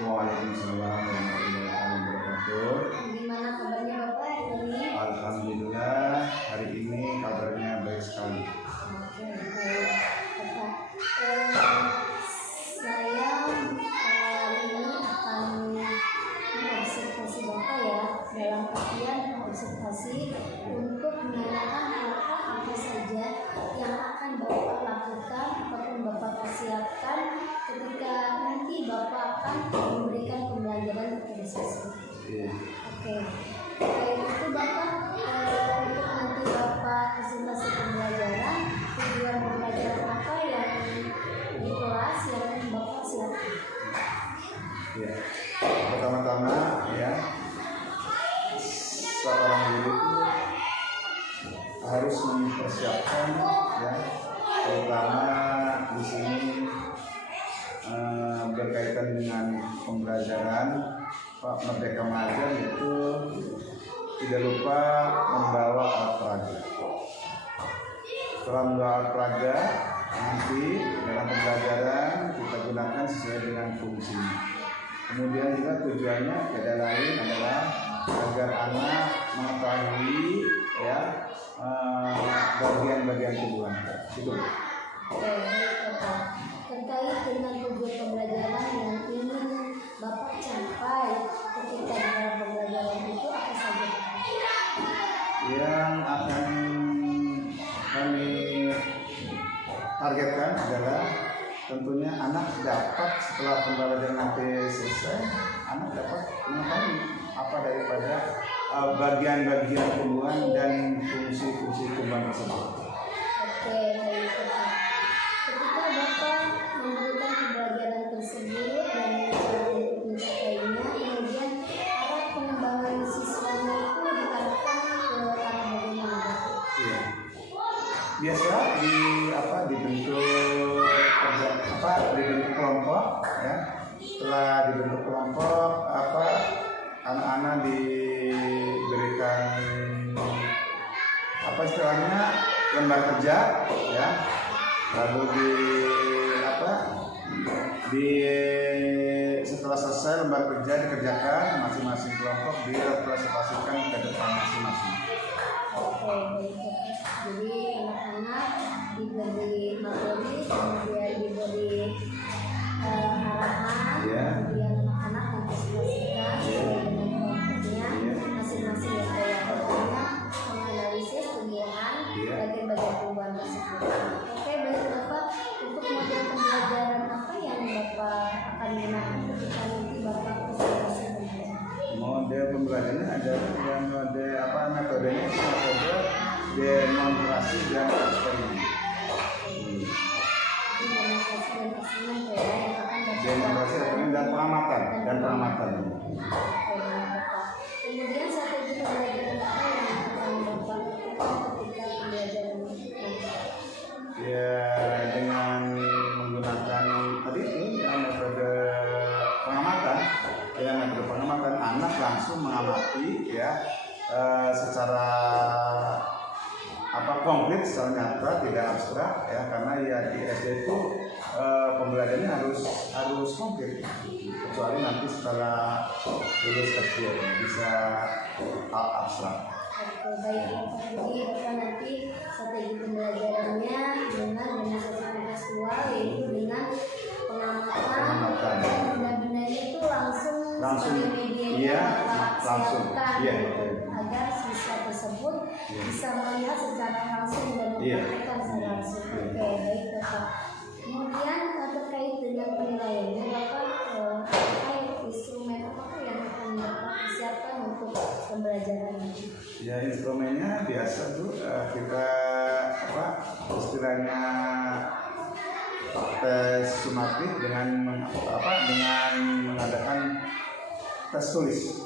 Waalaikumsalam warahmatullahi wabarakatuh. Gimana kabarnya Bapak hari ini? Alhamdulillah, hari ini kabarnya baik sekali. Oke, baik. Bapak, saya hari ini akan mengobservasi Bapak ya, dalam artian mengobservasi untuk menanyakan hal-hal apa saja yang akan Bapak lakukan ataupun Bapak persiapkan ketika nanti Bapak akan memberikan pembelajaran kepada siswa. Oke, baik itu Bapak, untuk nanti Bapak presentasi pembelajaran, tujuan pembelajaran apa yang di kelas yang Bapak siapkan? Ya. Pertama-tama ya, seorang guru itu harus mempersiapkan ya, terutama di sini berkaitan dengan pembelajaran Pak Merdeka Mengajar itu tidak lupa membawa alat peraga. Setelah membawa alat peraga, nanti dalam pembelajaran kita gunakan sesuai dengan fungsinya. Kemudian juga tujuannya tidak lain adalah agar anak mengetahui ya bagian-bagian tubuh Anda. Itu. Oke, baik Bapak. Terkait dengan tujuan pembelajaran yang ingin Bapak capai ketika dalam pembelajaran itu apa saja? Yang akan kami targetkan adalah tentunya anak dapat setelah pembelajaran nanti selesai, anak dapat mengetahui apa daripada bagian-bagian tumbuhan dan fungsi-fungsi tumbuhan tersebut. Oke, baik Bapak. Ketika Bapak memberikan pembelajaran tersebut dan cara untuk mencapainya, kemudian arah pengembangan siswanya itu diarahkan ke arah bagaimana? Iya. Biasa dibentuk kelompok ya. Setelah dibentuk kelompok anak-anak diberikan istilahnya lembar kerja ya. Lalu setelah selesai lembar kerja dikerjakan, masing-masing kelompok direpresentasikan ke depan masing-masing. Oke, baik Bapak. Jadi anak-anak diberi materi, kemudian diberi arahan, kemudian anak-anak mempresentasikan sesuai dengan kelompoknya masing-masing ya kayak pertama menganalisis tumbuhan bagian-bagian tumbuhan tersebut. Oke, baik Bapak. Untuk model pembelajaran apa yang Bapak akan gunakan ketika nanti Bapak presentasi pembelajaran? Model pembelajarannya adalah metodenya itu metode demonstrasi dan eksperimen. Demonstrasi dan eksperimen ya yang akan Demonstrasi dan pengamatan Kemudian strategi pembelajaran apa yang akan Bapak lakukan ketika pembelajaran nanti? Ya, dengan menggunakan tadi itu ya metode pengamatan anak langsung mengamati ya secara konkret, secara nyata, tidak abstrak ya, karena ya di SD itu pembelajarannya harus konkret, kecuali nanti setelah lulus SD bisa abstrak. Oke, baik Bapak. Jadi Bapak nanti strategi pembelajarannya dengan demonstrasi kontekstual, yaitu dengan pengamatan dan benda-bendanya itu langsung sebagai medianya Bapak siapkan gitu, agar siswa tersebut bisa melihat secara langsung dan mempraktikkan secara langsung. Oke, baik Bapak. Kemudian terkait dengan penilaiannya Bapak, instrumen apa yang akan Bapak siapkan untuk pembelajaran ini? Ya, instrumennya biasa tuh kita istilahnya tes sumatif dengan mengadakan tes tulis.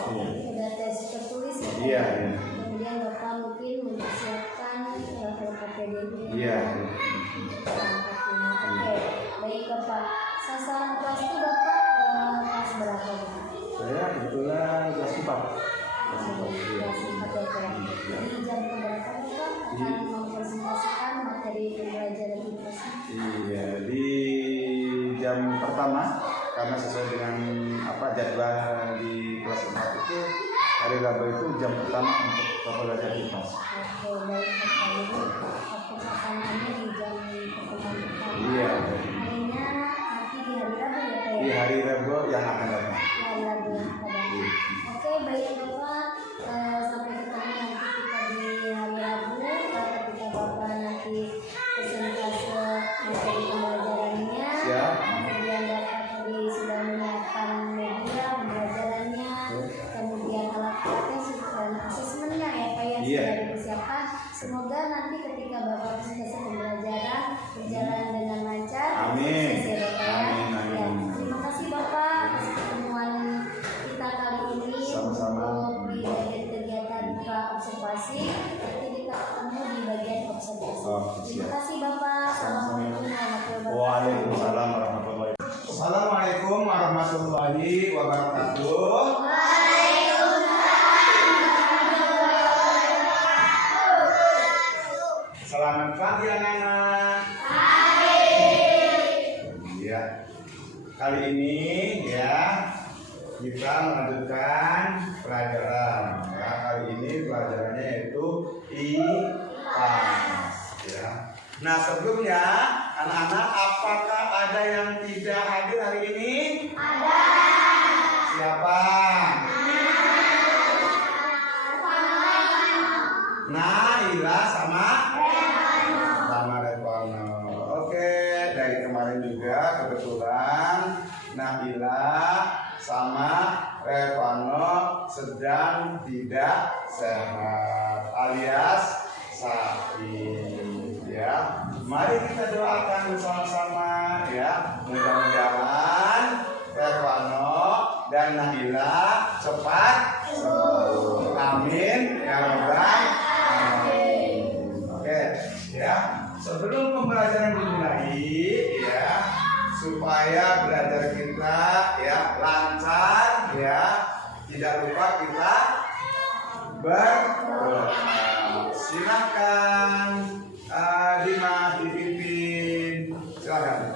Ada tes tertulis ya? Iya. Kemudian Bapak mungkin mempersiapkan LKPD. Iya. Oke, baik Bapak. Sasaran kelas itu Bapak kelas berapa? Saya kebetulan kelas 4. Di jam berapa Bapak akan mempresentasikan materi pembelajaran itu? Iya, di jam pertama karena sesuai dengan jadwal di kelas 4 itu hari Rabu itu jam pertama untuk belajar IPAS. Oke, baik Bapak Ibu. Waktu pertanyaannya di jam pertemuan pertama. Iya. Harinya nanti di hari Rabu ya Pak ya? Di hari Rabu yang akan datang. Di hari Rabu yang akan datang. Oke, baik Bapak. Sampai ketemu nanti kita di hari Rabu. Ketika Bapak nanti presentase materi pembelajarannya. Siap. Kemudian Bapak tadi sudah menyiapkan media pembelajarannya. Kemudian alat-alatnya dan asesmennya ya Pak ya sudah dipersiapkan. Semoga nanti ketika Bapak presentasi pembelajaran berjalan dengan lancar. Amin. Sukses ya Bapak ya. Amin. Ya, terima kasih Bapak atas pertemuan kita kali ini. Sama-sama. Untuk di bagian kegiatan pra-observasi. Nanti kita ketemu di bagian observasi. Terima kasih Bapak. Assalamualaikum warahmatullahi wabarakatuh. Waalaikumsalam warahmatullahi wabarakatuh. Assalamualaikum warahmatullahi wabarakatuh. Selamat pagi anak-anak. Ya. Kali ini ya kita melanjutkan pelajaran. Ya, kali ini pelajarannya yaitu IPAS. Ya. Nah sebelumnya anak-anak apakah ada yang tidak hadir hari ini? Ada. Siapa? Naila sama Revano. Oke, dari kemarin juga kebetulan Naila sama Revano sedang tidak sehat alias sakit ya. Mari kita doakan bersama-sama ya. Mudah-mudahan Revano dan Naila cepat sembuh. Amin ya rabbal alamin. Oke ya. Sebelum pembelajaran dimulai ya, supaya belajar kita ya lancar ya, tidak lupa kita berdoa. Silakan Dimas dipimpin. Silakan.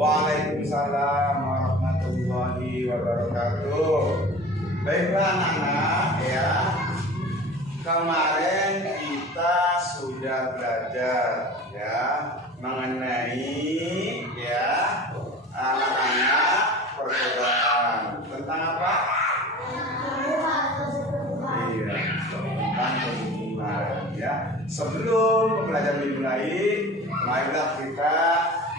Waalaikumsalam warahmatullahi wabarakatuh. Baiklah anak-anak ya, kemarin kita sudah belajar ya mengenai ya anak-anak percobaan tentang apa? Iya, tentang pembunuhan ya. Sebelum pembelajaran dimulai, marilah kita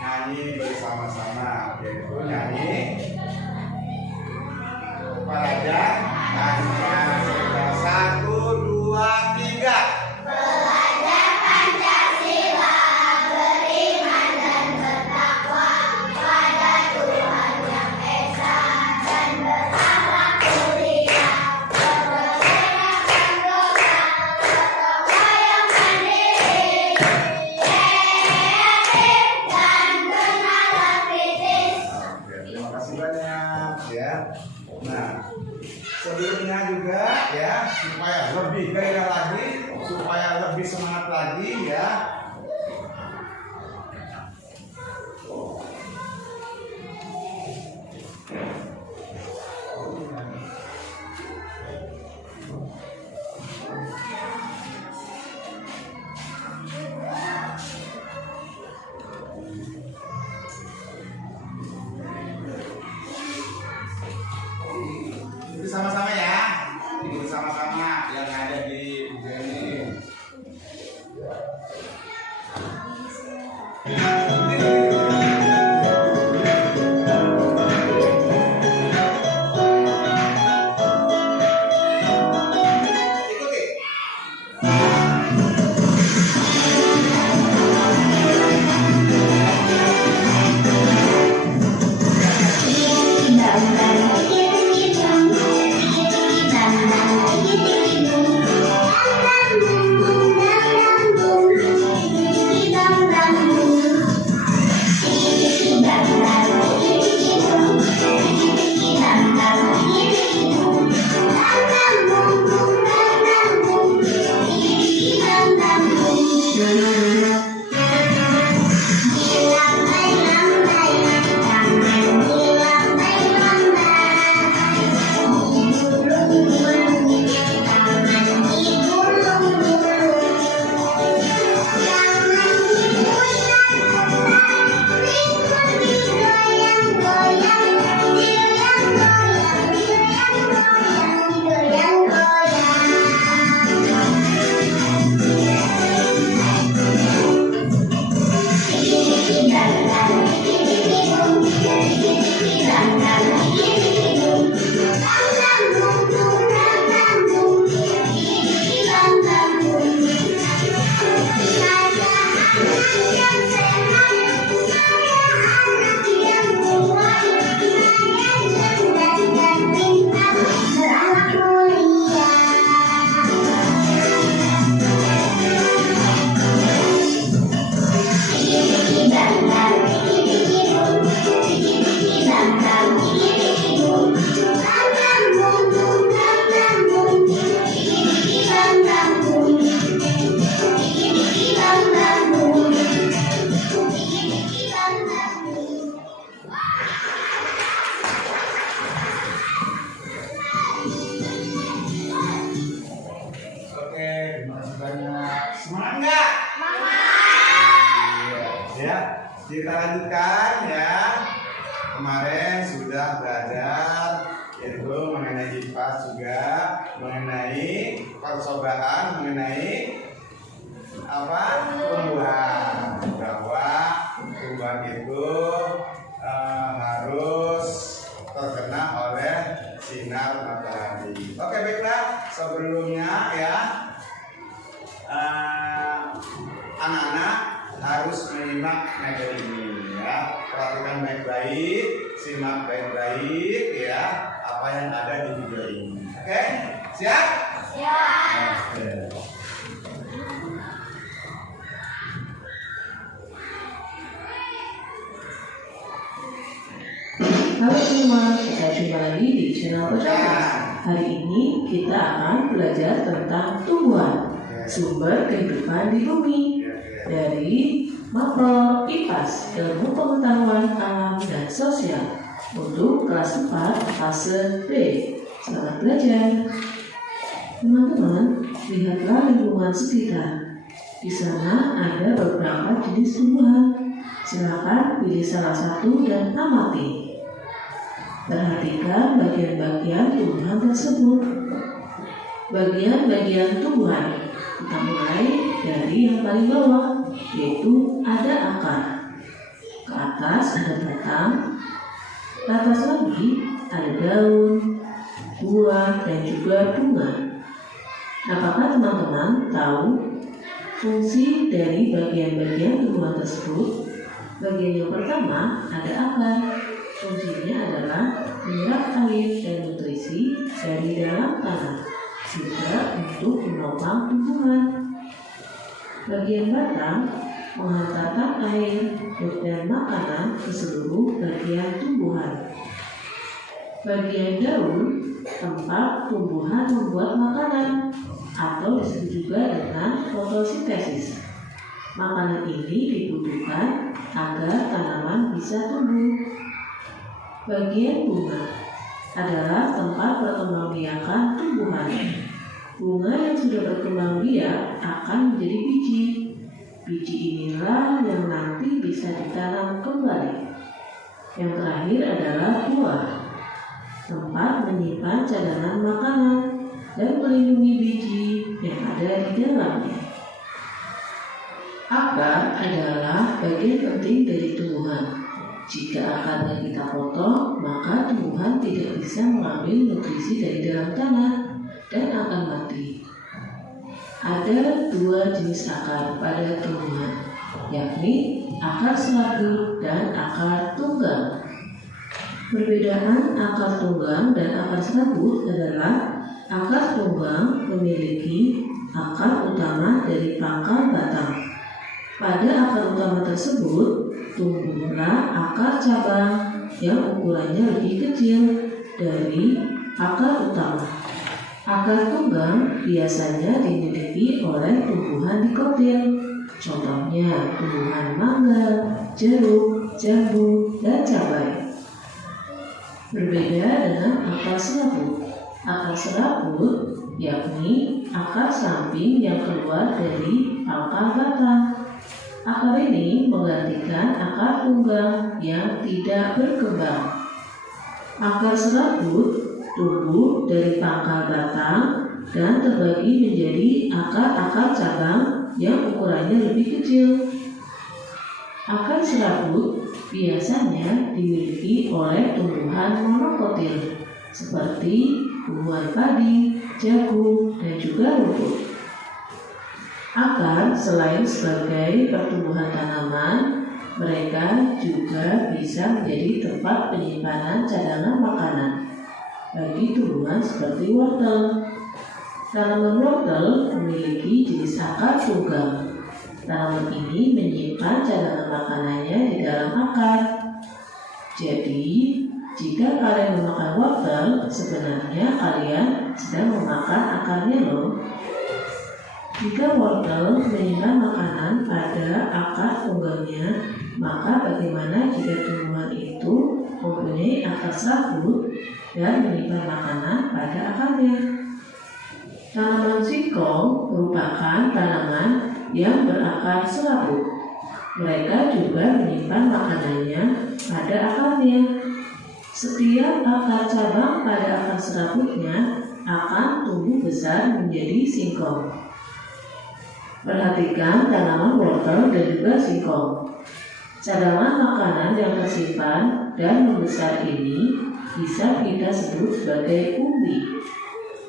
nyanyi bersama-sama, yaitu nyanyi pelajar Pancasila 1, 2, 3. Belajar Pancasila, beriman dan bertakwa pada Tuhan yang Esa dan berakhlak mulia, berbeda berdosa, gotong royong mandiri, kreatif dan bernalar kritis. Oke, terima kasih banyak ya. Nah, sebelumnya juga ya supaya lebih gairah lagi, supaya lebih semangat lagi ya. Bersama-sama ya, bersama-sama yang ada di ini. Semangat nggak? Ya, kita lanjutkan ya. Kemarin sudah belajar itu mengenai IPA juga, mengenai percobaan, mengenai apa? Tumbuhan. Bahwa tumbuhan itu harus terkena oleh sinar matahari. Oke, baiklah. Sebelumnya ya, anak-anak harus menyimak materi ini ya. Perhatikan baik-baik, simak baik-baik ya apa yang ada di video ini. Oke, siap? Siap. Oke. Halo semua, kita jumpa lagi di channel Podcast. Hari ini kita akan belajar tentang tumbuhan, sumber kehidupan di bumi, dari Mapro IPAS, Ilmu Pengetahuan Alam dan Sosial, untuk kelas 4 fase B. Selamat belajar. Teman-teman, lihatlah lingkungan sekitar. Di sana ada beberapa jenis tumbuhan. Silakan pilih salah satu dan amati. Perhatikan bagian-bagian tumbuhan tersebut. Bagian-bagian tumbuhan, kita mulai dari yang paling bawah, yaitu ada akar. Ke atas ada batang, ke atas lagi ada daun, buah, dan juga bunga. Apakah teman-teman tahu fungsi dari bagian-bagian tumbuhan tersebut? Bagian yang pertama ada akar. Fungsinya adalah menyerap air dan nutrisi dari dalam tanah, juga untuk menopang tumbuhan. Bagian batang menghantarkan air dan makanan ke seluruh bagian tumbuhan. Bagian daun tempat tumbuhan membuat makanan, atau disebut juga dengan fotosintesis. Makanan ini dibutuhkan agar tanaman bisa tumbuh. Bagian bunga adalah tempat perkembangbiakan tumbuhan. Bunga yang sudah berkembang biak akan menjadi biji. Biji inilah yang nanti bisa ditanam kembali. Yang terakhir adalah buah, tempat menyimpan cadangan makanan dan melindungi biji yang ada di dalamnya. Akar adalah bagian penting dari tumbuhan. Jika akarnya kita potong, maka tumbuhan tidak bisa mengambil nutrisi dari dalam tanah dan akan mati. Ada dua jenis akar pada tumbuhan, yakni akar serabut dan akar tunggang. Perbedaan akar tunggang dan akar serabut adalah akar tunggang memiliki akar utama dari pangkal batang. Pada akar utama tersebut, tumbuhlah akar cabang yang ukurannya lebih kecil dari akar utama. Akar tunggang biasanya dimiliki oleh tumbuhan dikotil. Contohnya tumbuhan mangga, jeruk, jambu, dan cabai. Berbeda dengan akar serabut. Akar serabut yakni akar samping yang keluar dari pangkal batang. Akar ini menggantikan akar tunggang yang tidak berkembang. Akar serabut tumbuh dari pangkal batang dan terbagi menjadi akar-akar cabang yang ukurannya lebih kecil. Akar serabut biasanya dimiliki oleh tumbuhan monokotil seperti tumbuhan padi, jagung, dan juga rumput. Akar selain sebagai pertumbuhan tanaman, mereka juga bisa menjadi tempat penyimpanan cadangan makanan bagi tumbuhan seperti wortel. Tanaman wortel memiliki jenis akar tunggang. Tanaman ini menyimpan cadangan makanannya di dalam akar. Jadi, jika kalian memakan wortel, sebenarnya kalian sedang memakan akarnya loh. Jika wortel menyimpan makanan pada akar tunggangnya, maka bagaimana jika tumbuhan itu mempunyai akar serabut dan menyimpan makanan pada akarnya? Tanaman singkong merupakan tanaman yang berakar serabut. Mereka juga menyimpan makanannya pada akarnya. Setiap akar cabang pada akar serabutnya akan tumbuh besar menjadi singkong. Perhatikan tanaman wortel dan juga singkong. Cadangan makanan yang tersimpan dan membesar ini bisa kita sebut sebagai umbi.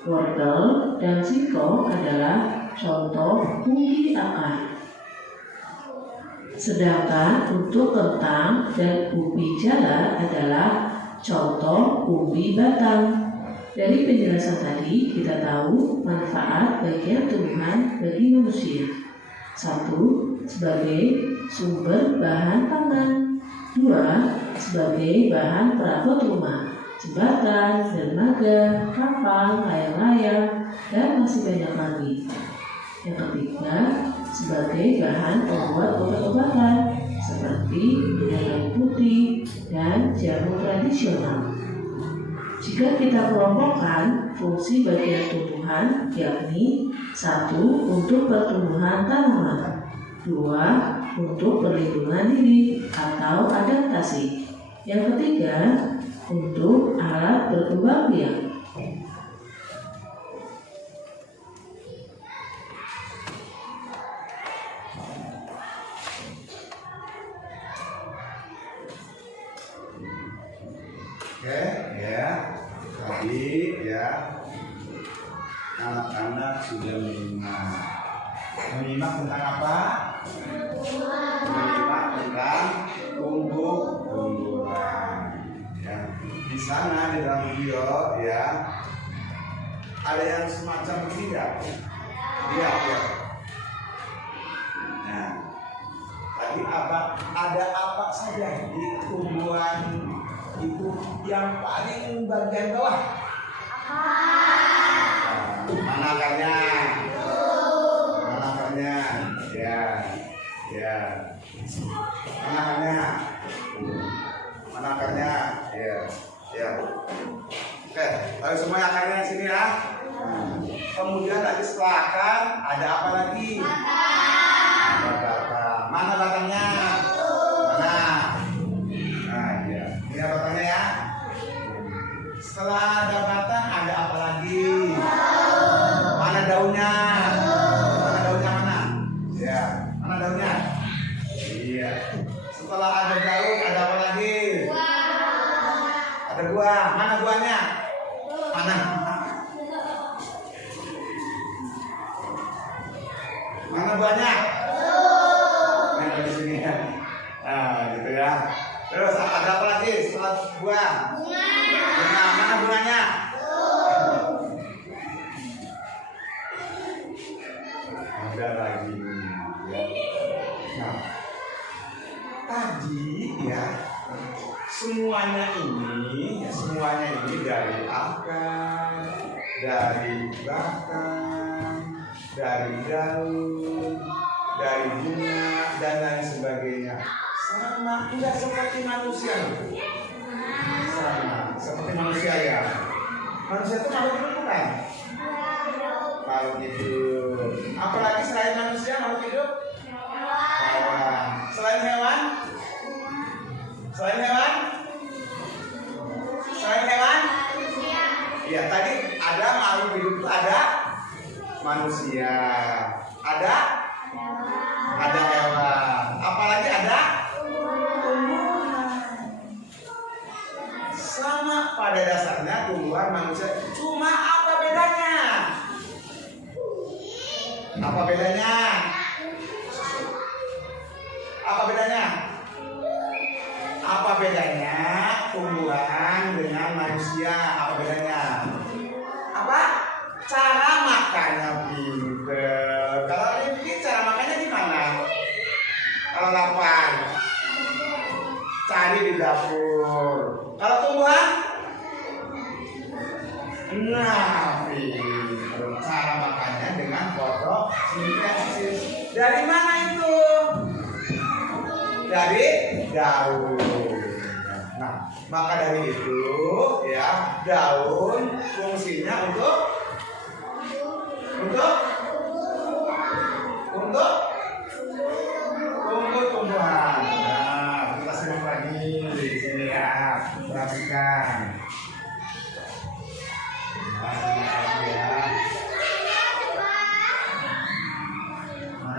Wortel dan singkong adalah contoh umbi akar. Sedangkan untuk kentang dan ubi jala adalah contoh umbi batang. Dari penjelasan tadi kita tahu manfaat bagian tumbuhan bagi manusia. 1. Sebagai sumber bahan pangan. 2. Sebagai bahan perabot rumah, jembatan, dermaga, kapal, layang-layang, dan masih banyak lagi. Yang ketiga, sebagai bahan pembuat obat-obatan seperti minyak kayu putih dan jamu tradisional. Jika kita kelompokkan fungsi bagian tumbuhan, yakni 1. Untuk pertumbuhan tanaman, 2. Untuk perlindungan diri atau adaptasi, yang ketiga untuk alat berkembang biak. Oke, ya. Tadi ya anak-anak sudah menyimak tentang apa? Menyimak tentang tumbuh-tumbuhan. Ya. Di sana di dalam video ya ada yang semacam begini ya. Lihat ya. Nah, tadi ada apa saja di tumbuhan itu yang paling bagian bawah? Mana akarnya? Mana akarnya? Ya, ya. Mana akarnya? Mana akarnya? Ya, ya. Oke, tahu semua akarnya di sini ya. Kemudian tadi setelah akar ada apa lagi? Ada batang. Mana batangnya? Mana? Nah, ya. Ini batangnya ya. Setelah ada batang ada apa lagi? Mana daunnya? Mana daunnya mana? Ya, mana daunnya? Iya. Setelah ada daun ada apa lagi? Ada buah. Mana buahnya? Mana? Mana buahnya? Nah, di sini ya. Nah, gitu ya. Terus ada apa lagi setelah buah? Bunga. Mana bunganya? Ada lagi. Nah, tadi ya semuanya ini dari akar, dari batang, dari daun, dari bunga dan lain sebagainya. Sama tidak seperti manusia. Sama seperti manusia ya. Manusia itu makhluk hidup bukan? Makhluk hidup. Apalagi selain manusia makhluk hidup? Hewan. Selain hewan? Selain hewan? Selain hewan? Iya, tadi ada makhluk hidup itu ada manusia, ada hewan, apalagi ada sama pada dasarnya tumbuhan manusia. Cuma apa bedanya? Apa bedanya? Apa bedanya? Apa bedanya tumbuhan dengan manusia? Apa bedanya? Apa? Cara makannya pinter. Kalau ini cara makannya gimana? Kalau lapar, cari di dapur. Kalau tumbuhan, nah, cara makannya dengan fotosintesis. Dari mana itu? Dari daun. Nah, maka dari itu ya daun fungsinya untuk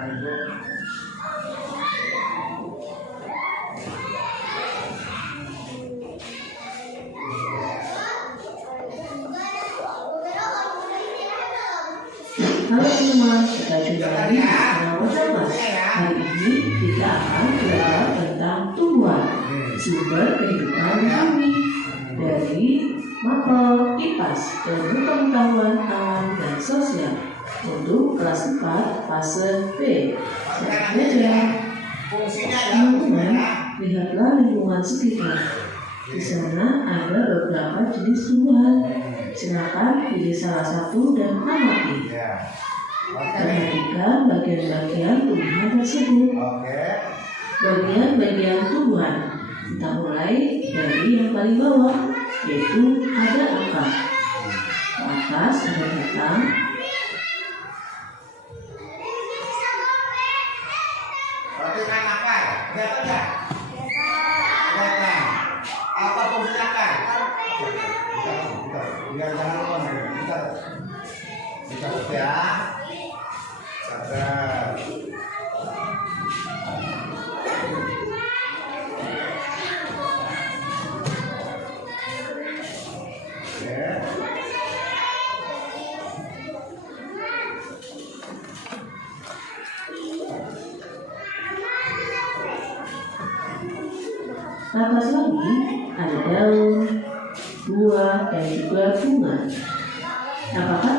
Silakan Ibu. Halo teman-teman, kita jumpa lagi di channel Watermas. Hari ini kita akan belajar tentang tumbuhan, sumber kehidupan bumi, dari mapel, IPAS, ilmu pengetahuan alam dan sosial untuk kelas 4 fase B. Selamat belajar. Teman-teman, lihatlah lingkungan sekitar. Di sana ada beberapa jenis tumbuhan. Silakan pilih salah satu dan amati. Perhatikan bagian-bagian tumbuhan tersebut. Bagian-bagian tumbuhan kita mulai dari yang paling bawah, yaitu ada akar. Ke atas ada batang. Perhatikan akar, kelihatan nggak? Kelihatan. Apa fungsi akar? Jangan lupa kita ya. Sabar. Atas lagi ada daun, buah, dan juga bunga. Apakah?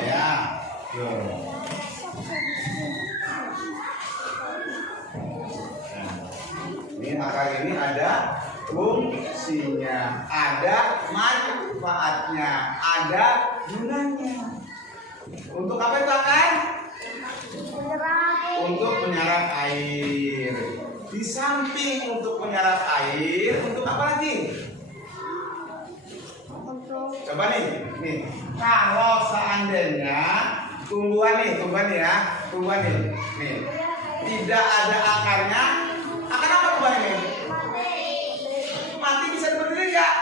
Ya. Ini akar ini ada fungsinya, ada manfaatnya, ada gunanya. Untuk apa itu akar? Untuk menyerap air. Di samping untuk menyerap air, untuk apa lagi? Coba nih. Kalau seandainya tumbuhan nih ya, nih, tidak ada akarnya, akan apa tumbuhan ini? Mati, bisa berdiri nggak?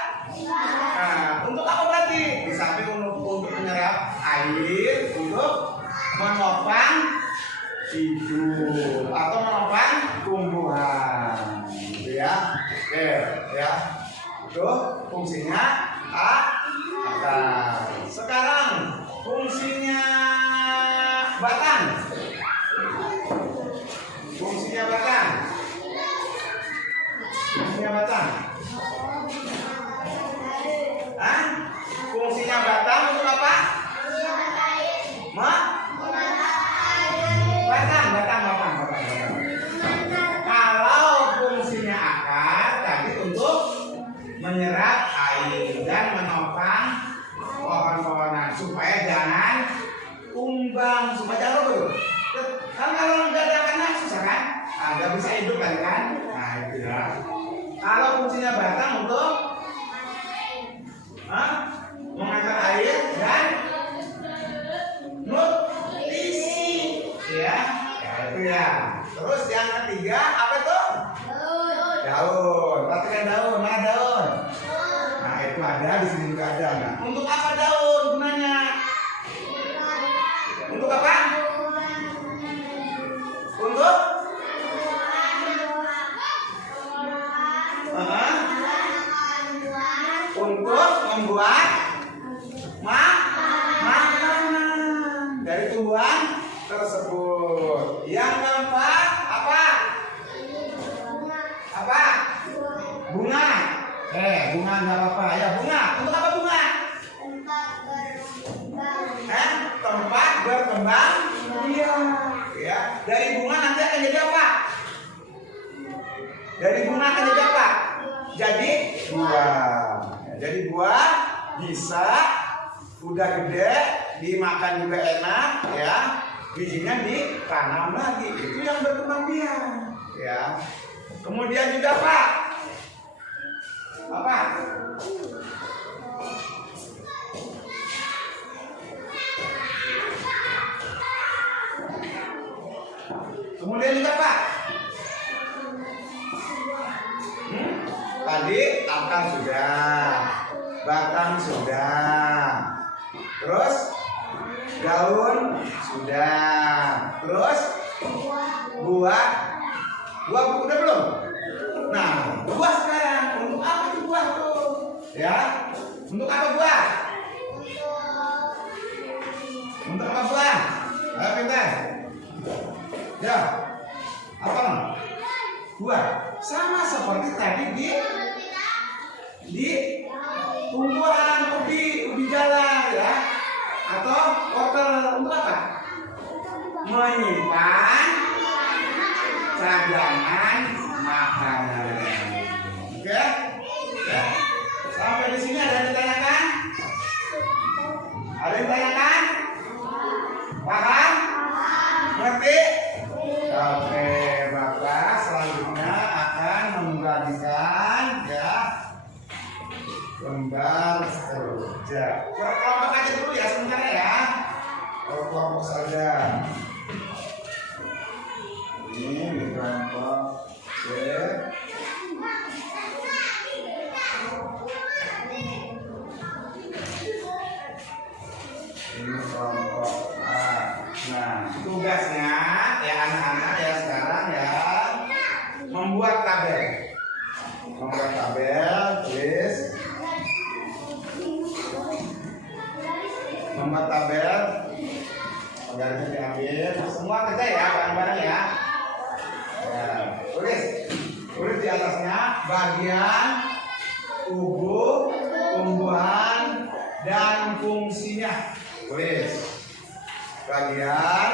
Nah, untuk apa berarti? Di samping untuk menyerap air, untuk menopang hidup atau menopang tumbuhan, gitu ya. Oke, ya. Itu fungsinya akar. Sekarang fungsinya batang. Fungsinya batang. Fungsinya batang untuk apa? Batang. Kalau fungsinya akar tadi untuk menyerap air dan menopang pohon-pohonan supaya jangan tumbang, supaya jangan apa? Kan kalau nggak ada akarnya susah kan? Nggak bisa hidup kan? Nah itu ya. Kalau fungsinya batang untuk mengantar air dan nutrisi, ya itu ya. Terus yang ketiga apa tuh? Daun. Perhatikan daun, mana daun? Nah itu ada, di sini juga ada. Nah, untuk apa daun gunanya? Untuk apa? Untuk? Untuk membuat makanan dari tumbuhan tersebut. Yang keempat apa? Bunga. Bunga nggak apa-apa ya. Bunga. Untuk apa bunga? Tempat berkembang. Iya. Ya. Dari bunga nanti akan jadi apa? Jadi buah. Jadi buah bisa udah gede, dimakan juga enak, ya. Bijinya ditanam lagi, itu yang berkembang biak, ya. Kemudian juga apa? Kemudian juga apa? Tadi akar sudah, batang sudah, terus daun Sudah. Terus buah udah belum? Nah, buah sekarang. Untuk apa itu buah tuh? Ya. Untuk apa buah? Untuk apa buah? Ayo pintar. Ya. Apa? Buah. Sama seperti tadi di tumbuhan ubi jalan ya. Atau wortel untuk apa? Menyimpan cadangan makanan. Oke? Ya. Sampai di sini ada yang ditanyakan? Ada yang ditanyakan? Paham? Ngerti? Oke, Bapak selanjutnya akan membagikan ya lembar kerja. Kelompok aja dulu ya sebentar ya. Kelompok saja. Ini di kelompok C. Ini kelompok A. Nah, tugasnya ya anak-anak ya sekarang ya membuat tabel. Membuat tabel, tulis. Membuat tabel. Garisnya diambil. Semua kerja ya, bareng-bareng ya. Ya, tulis di atasnya bagian tubuh, tumbuhan dan fungsinya. Tulis bagian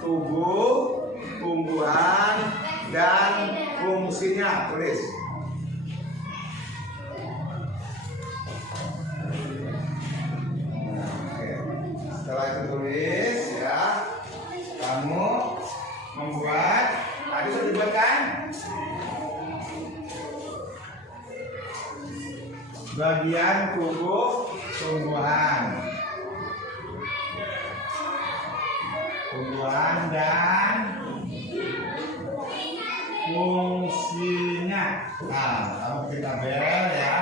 tubuh, tumbuhan dan fungsinya. Tulis. Setelah itu tulis ya, kamu membuat tadi sudah dibuatkan bagian tubuh tumbuhan dan fungsinya. Nah, kamu bikin tabel ya.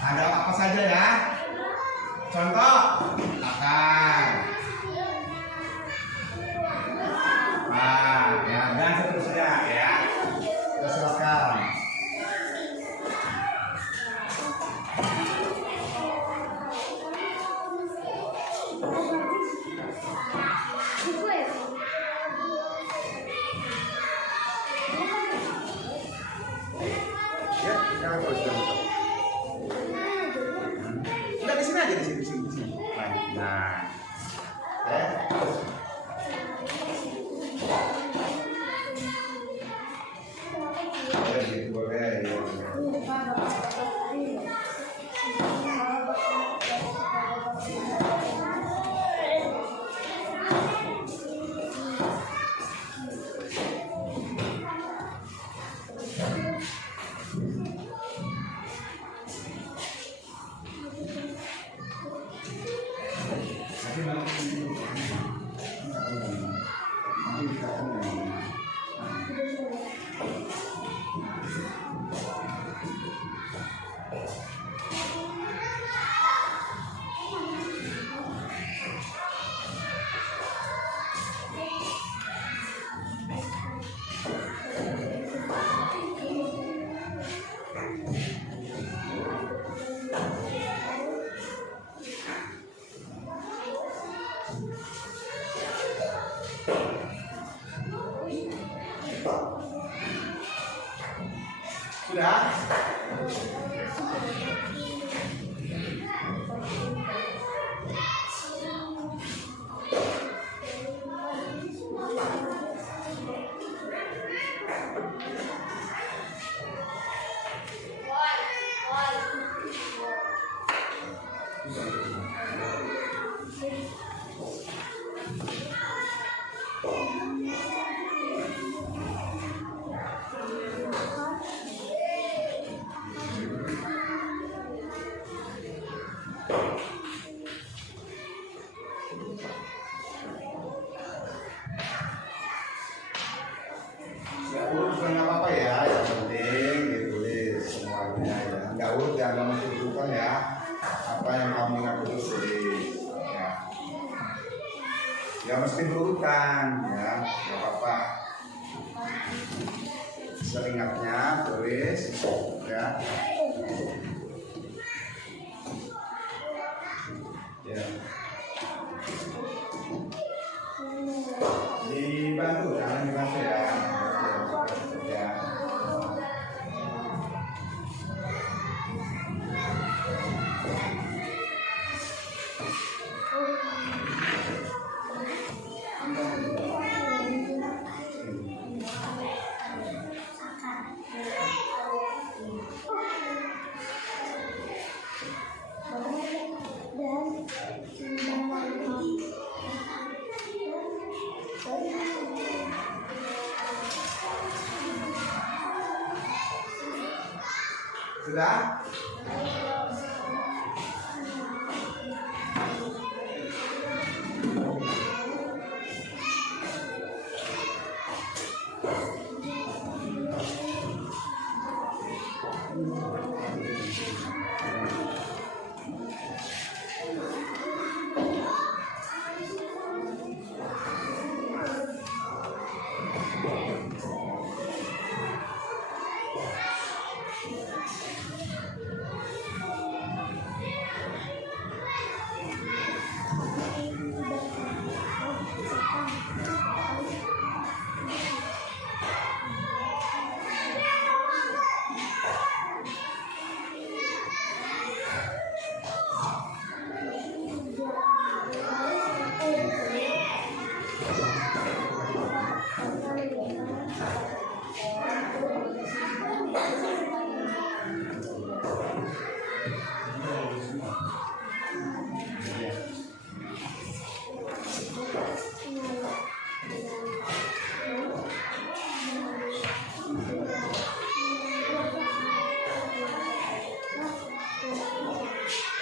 Ada apa saja ya? Contoh akar. Nah, ya, dan seterusnya ya. Silakan. Ya, jangan terus. Udah di sini aja di sini. Nah. Boleh. Sudah? Bukan apa-apa ya, yang penting ditulis semuanya ya. Nggak urut jangan menunjukkan ya. Apa yang kamu ingat itu tulis. Ya. Ya mesti berurutan ya, nggak apa-apa. Seringatnya tulis ya. Ya. Dibantu, jangan dibantu ya. Ya. Sudah?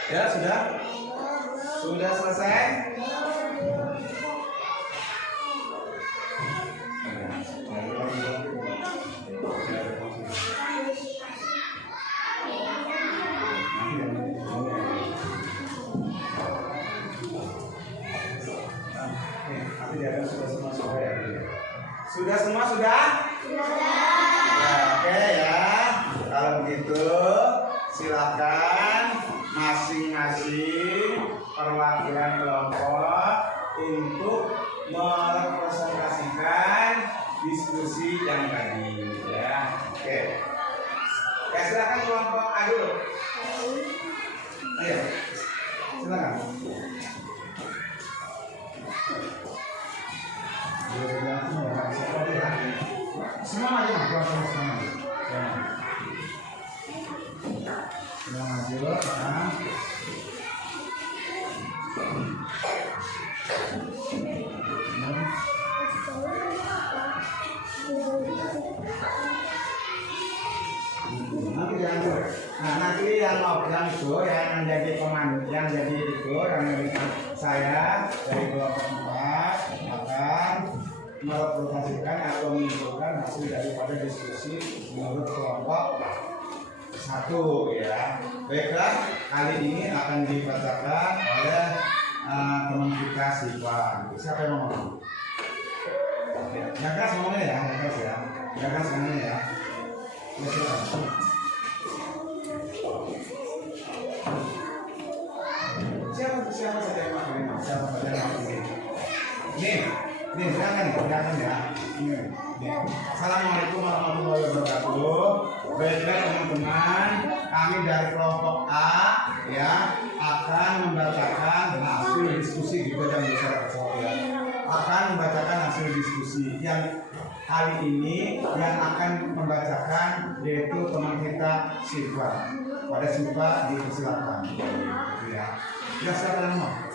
Ya sudah? Sudah selesai? Sudah semua sudah? Nah, oke ya. Kalau begitu silakan masing-masing perwakilan kelompok untuk merepresentasikan diskusi yang tadi ya. Oke. Ya silakan kelompok A dulu. Ayo. Silakan. Semua aja maju, semua maju. Nanti yang itu yang menjadi pemandu, yang jadi itu yang saya dari kelompok 4 akan merepresentasikan atau menyimpulkan hasil daripada diskusi menurut kelompok 1 ya. Baiklah, kali ini akan dibacakan oleh teman kita Siva. Siapa yang ngomong? Yang keras ngomongnya ya, yang keras ya. Yang keras ngomongnya ya. Siapa saja yang makan ini? Siapa saja yang makan ini? Nih, silakan ya. Assalamualaikum warahmatullahi wabarakatuh. Baiklah teman-teman, kami dari kelompok A ya akan membacakan hasil diskusi gitu dan akan membacakan hasil diskusi yang kali ini yang akan membacakan yaitu teman kita Siva. Pada Siva dipersilakan. Ya. Ya siapa nama?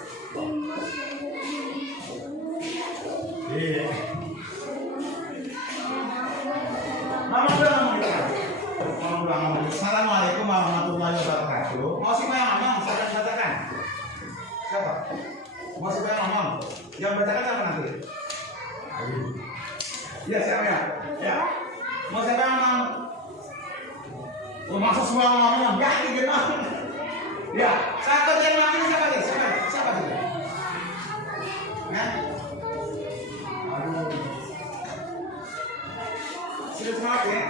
Iya. Mama bilang Assalamualaikum warahmatullahi wabarakatuh. Mau siapa yang ngomong? Siapa yang bacakan? Siapa? Mau siapa yang ngomong? Yang bacakan siapa nanti? Iya siapa ya? Ya. Mau siapa yang ngomong? Oh, masa semua ngomong? Ya, ini gimana? Ya, satu yang ngomong siapa sih? Siapa sih? Nah, Sudah semangat ya.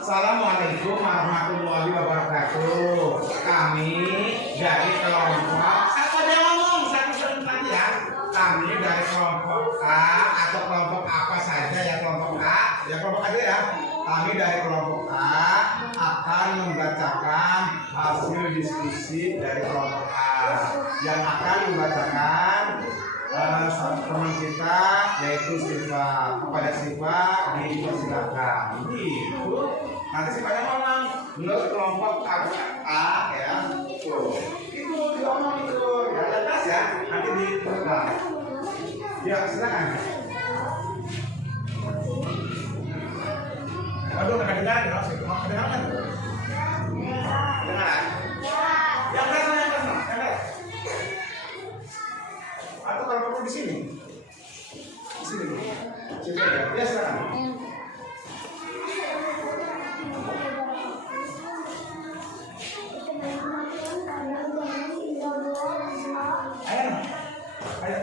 Assalamualaikum warahmatullahi wabarakatuh. Kami dari kelompok. Siapa yang ngomong? Satu sebentar ya. Kami dari kelompok A atau kelompok apa saja ya kelompok A. Ya kelompok aja ya. Kami dari kelompok A akan membacakan hasil diskusi dari kelompok A. Yang akan membacakan teman kita yaitu Siva. Kepada Siva dipersilakan. Gitu. Nanti Sivanya ngomong. Menurut kelompok A ya. Tuh. Itu diomong itu. Ya lepas ya. Nanti dipegang. Ya silakan. Waduh, kedengaran ya? Mau kedengaran? Kedengaran? Yang keras. Atau kalau perlu di sini? Di sini. Sini aja. Ya, silakan. Ayo.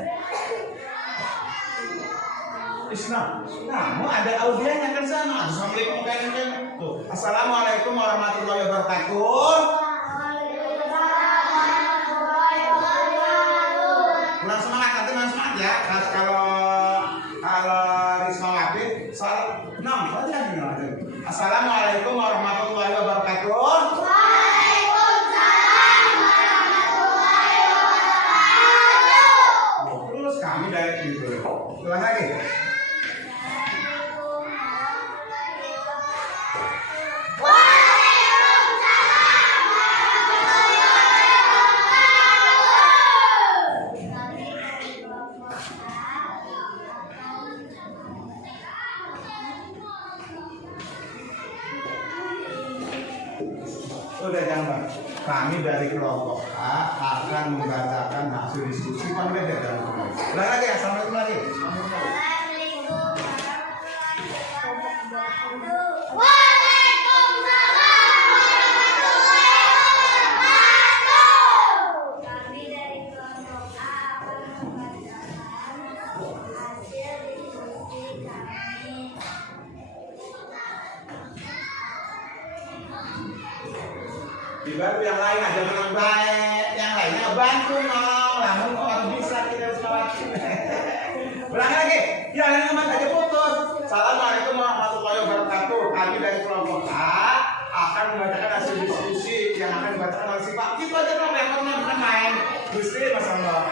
Islam. Nah, ada audiennya kan sana. Assalamualaikum kan. Tuh. Assalamualaikum warahmatullahi wabarakatuh. Kurang semangat, nanti kurang semangat ya. Kalau Rismawati, salam. Assalamualaikum warahmatullahi wabarakatuh. Terus kami dari itu. Ulang lagi. Sudah jangan. Kami dari kelompok A akan membacakan hasil diskusi konven dan ulang lagi. Assalamualaikum lagi. Dibantu yang lain aja dengan baik, yang lainnya bantu mau, namun kalau bisa kita harus khawatir. Ulang lagi, yang lain aja putus. Assalamualaikum warahmatullahi wabarakatuh. Kami dari kelompok A akan membacakan hasil diskusi yang akan dibacakan oleh si Pak. Gitu aja dong, yang pernah bukan main. Gusti, Mas Allah.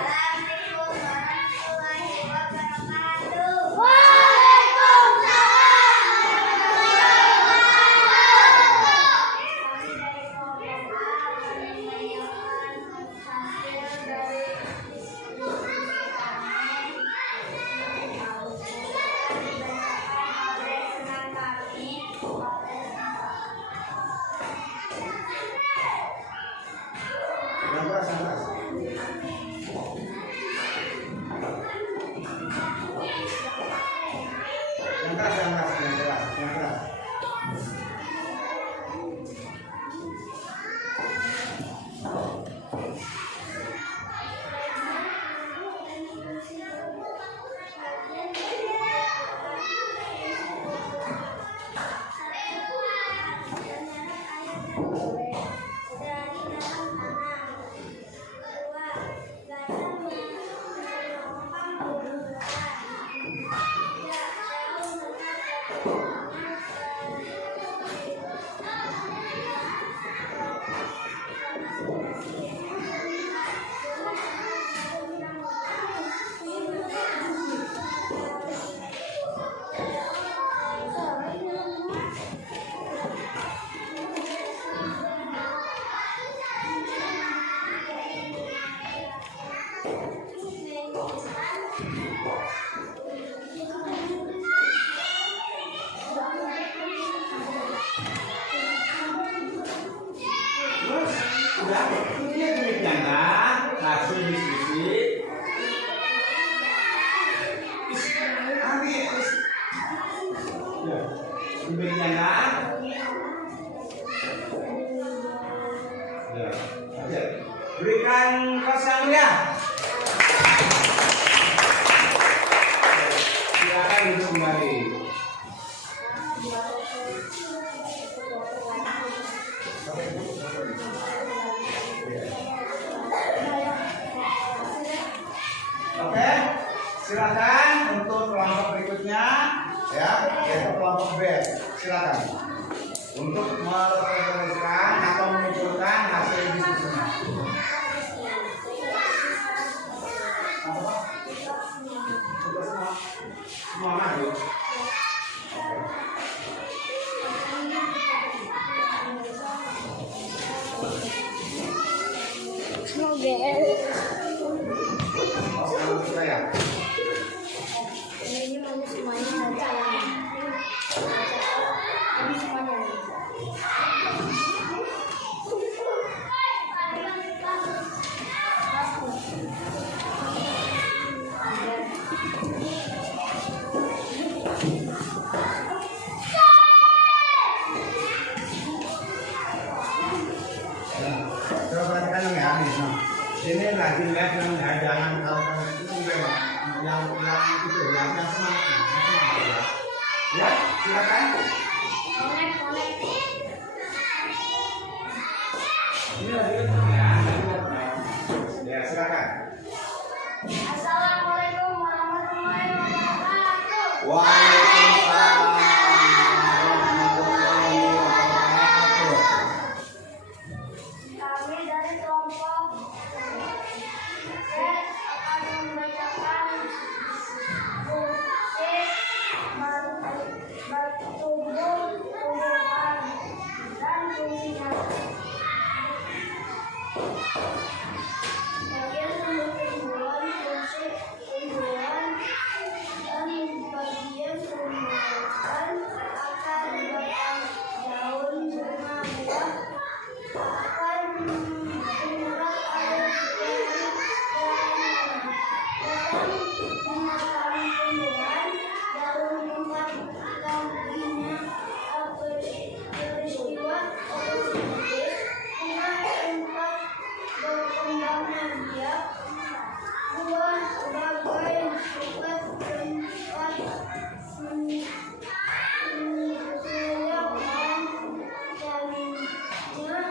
Berikan kelas yang mulia. Silakan duduk kembali. Silakan untuk kelompok berikutnya, ya, yaitu kelompok B. Silakan untuk merepresentasikan atau menunjukkan hasil diskusinya. Semua maju. Saya. Ini semuanya baca ya. Ini semuanya. Coba perhatikan yang ya, ini lagi lihat yang jangan kalau itu yang itu yang semangat ya, silakan. Ini lagi ya, silakan. Assalamualaikum warahmatullahi wabarakatuh. Waalaikumsalam warahmatullahi wabarakatuh. Kami dari kelompok C akan membacakan puisi bertubuh tumbuhan dan fungsinya. Bagian tumbuh-tumbuhan, fungsi tumbuhan, dan bagian tumbuhan akar, batang, daun, bunga, buah, akar, menyerap air dari batang, tumbuhan, daun tempat tingginya peristiwa fotosintesis, bunga tempat berkembangnya biak, buah sebagai sifat tempat menyuap dan jaringan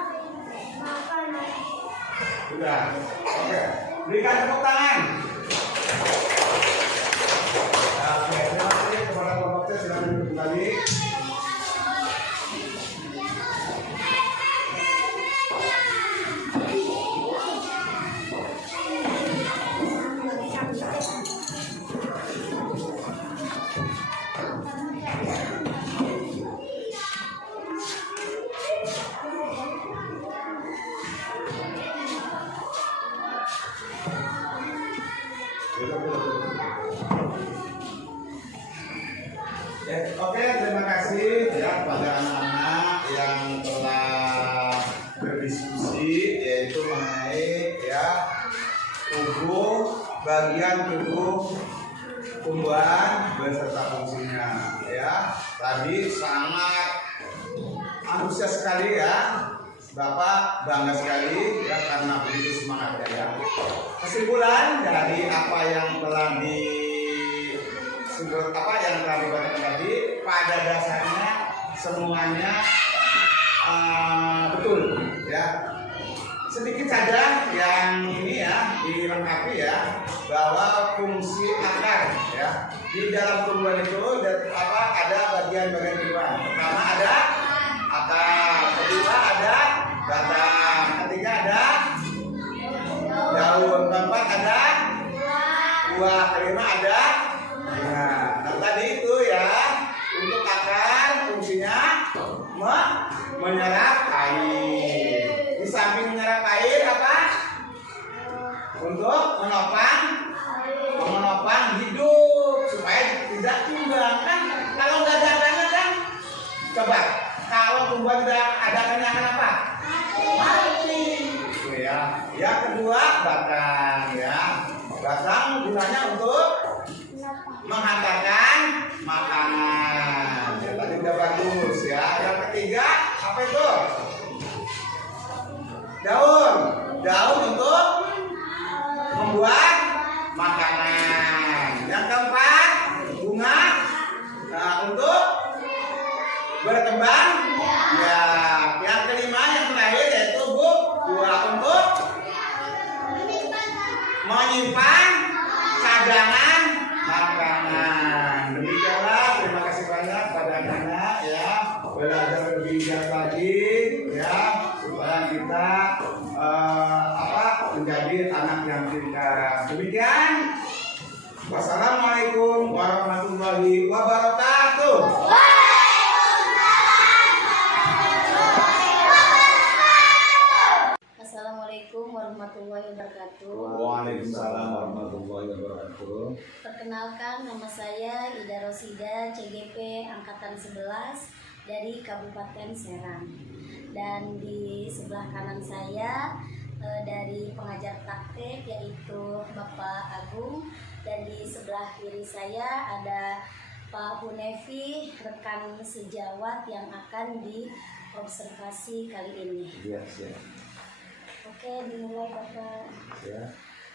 makanan. Sudah. Oke. Berikan tepuk tangan. Oke, terima kasih kepada kelompok C. Silakan duduk kembali. Oke, terima kasih ya kepada anak-anak yang telah berdiskusi yaitu mengenai ya bagian tubuh tumbuhan beserta fungsinya ya. Tadi sangat antusias sekali ya. Bapak bangga sekali ya karena begitu semangatnya ya. Kesimpulan dari apa yang telah dibacakan tadi, pada dasarnya semuanya betul ya. Sedikit saja yang ini ya dilengkapi ya, bahwa fungsi akar ya di dalam tumbuhan itu ada bagian-bagian tumbuhan. Pertama ada akar, kedua ada batang, ketiga ada daun, keempat ada buah, kelima ada bunga. Nah tadi itu ya untuk akar fungsinya menyerap air. Di samping menyerap air apa? Untuk menopang hidup supaya tidak tumbang kan. Kalau nggak ada akarnya kan, coba kalau tumbuhan tidak ada akarnya akan apa? Mati. Itu ya. Yang kedua batang ya. Batang gunanya untuk menghantarkan makanan. Ya, tadi udah bagus ya. Yang ketiga apa itu? Daun. Daun untuk membuat makanan. Yang keempat bunga. Nah, untuk berkembang. Ya. Yang kelima yang terakhir yaitu buah untuk menyimpan cadangan Wassalamualaikum warahmatullahi wabarakatuh. Assalamualaikum warahmatullahi wabarakatuh. Waalaikumsalam warahmatullahi wabarakatuh. Perkenalkan, nama saya Ida Rosida, CGP Angkatan 11 dari Kabupaten Serang. Dan di sebelah kanan saya dari pengajar praktek yaitu Bapak Agung, dan di sebelah kiri saya ada Pak Hunefi, rekan sejawat yang akan diobservasi kali ini. Iya, siap. Oke, dimulai Bapak. Ya.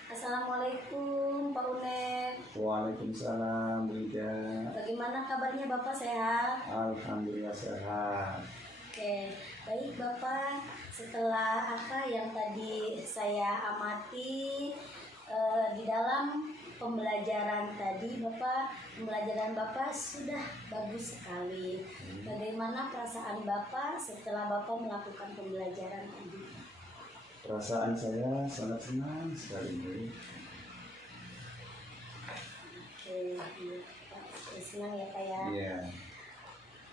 Assalamualaikum Pak Unef. Waalaikumsalam, Rida. Bagaimana kabarnya Bapak, sehat? Alhamdulillah sehat. Oke, baik Bapak. Setelah apa yang tadi saya amati di dalam pembelajaran tadi, pembelajaran Bapak sudah bagus sekali. Bagaimana perasaan Bapak setelah Bapak melakukan pembelajaran tadi? Perasaan saya sangat senang sekali. Oke, iya, Pak. Senang ya Pak ya. Iya.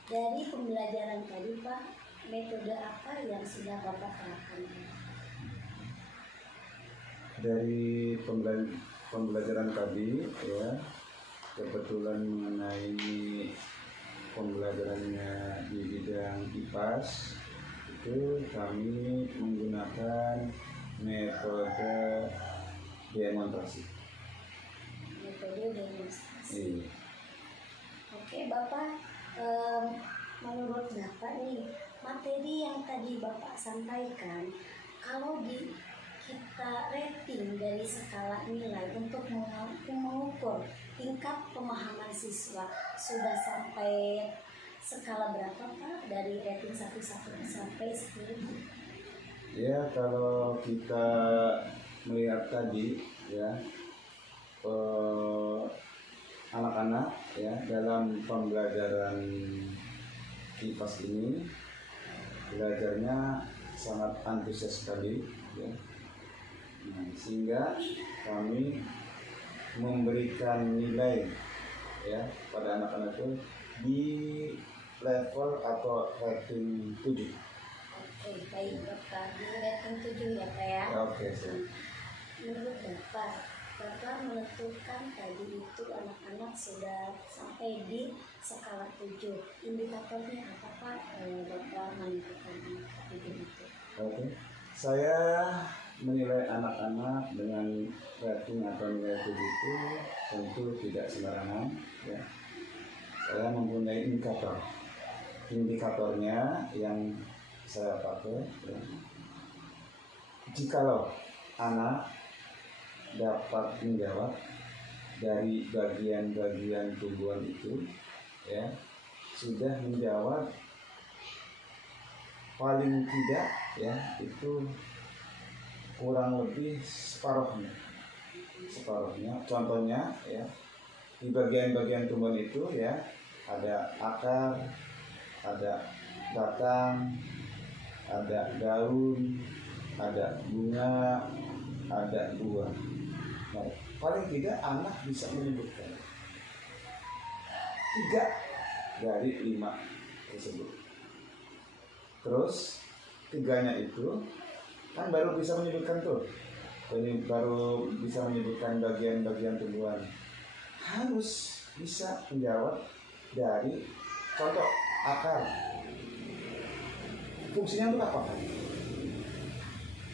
Dari pembelajaran tadi Pak, metode apa yang sudah Bapak terapkan? Dari pembelajaran tadi ya, kebetulan mengenai pembelajarannya di bidang IPAS, itu kami menggunakan metode demonstrasi. Metode demonstrasi. Iya. Oke Bapak, menurut Bapak nih, materi yang tadi Bapak sampaikan, kalau kita rating dari skala nilai untuk mengukur tingkat pemahaman siswa, sudah sampai skala berapa Pak? Dari rating 1 sampai 10? Ya, kalau kita melihat tadi ya, anak-anak ya dalam pembelajaran IPAS ini belajarnya sangat antusias sekali ya. Nah, sehingga kami memberikan nilai ya pada anak-anak itu di level atau rating 7. Oke, baik Bapak. Di rating 7 ya Pak ya. Oke, siap. Menurut Bapak menentukan tadi itu anak-anak sudah sampai di skala 7. Indikatornya apa Pak? Bapak menentukan anak 7 itu. Oke. Saya menilai anak-anak dengan rating atau nilai 7 itu tentu tidak sembarangan ya. Saya mempunyai indikatornya yang saya pakai ya. Jikalau anak dapat menjawab dari bagian-bagian tumbuhan itu ya, sudah menjawab paling tidak ya itu kurang lebih separuhnya. Contohnya ya, di bagian-bagian tumbuhan itu ya ada akar, ada batang, ada daun, ada bunga, ada buah. Nah, paling tidak anak bisa menyebutkan 3 dari 5 tersebut. Terus 3-nya itu kan baru bisa menyebutkan baru bisa menyebutkan bagian-bagian tumbuhan. Harus bisa menjawab dari contoh akar. Fungsinya untuk apa kan?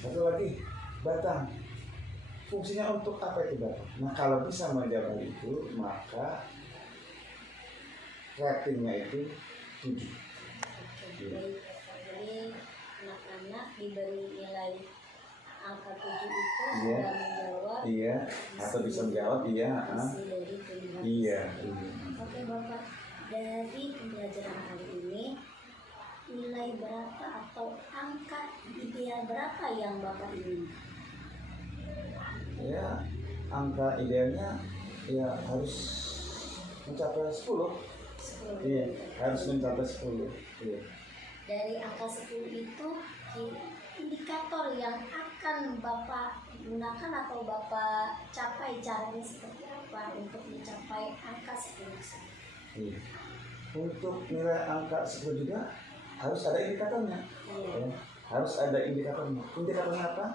Satu lagi batang. Fungsinya untuk apa itu batang? Nah, kalau bisa menjawab itu, maka ratingnya itu 7. Oke, baik Bapak. Jadi anak-anak diberi nilai angka 7 itu Iya. sudah menjawab. Iya, atau bisa menjawab iya. Isi dari tumbuhan. Iya. Oke Bapak, dari pembelajaran kali ini nilai berapa atau angka ideal berapa yang Bapak inginkan? Ya, angka idealnya ya harus mencapai 10. 10. Iya, harus mencapai 10. Iya. Dari angka 10 itu indikator yang akan Bapak gunakan atau Bapak capai caranya seperti apa untuk mencapai angka 10 tersebut? Iya. Untuk nilai angka 10 juga harus ada indikatornya. Iya. Ya. Harus ada indikatornya. Indikatornya apa?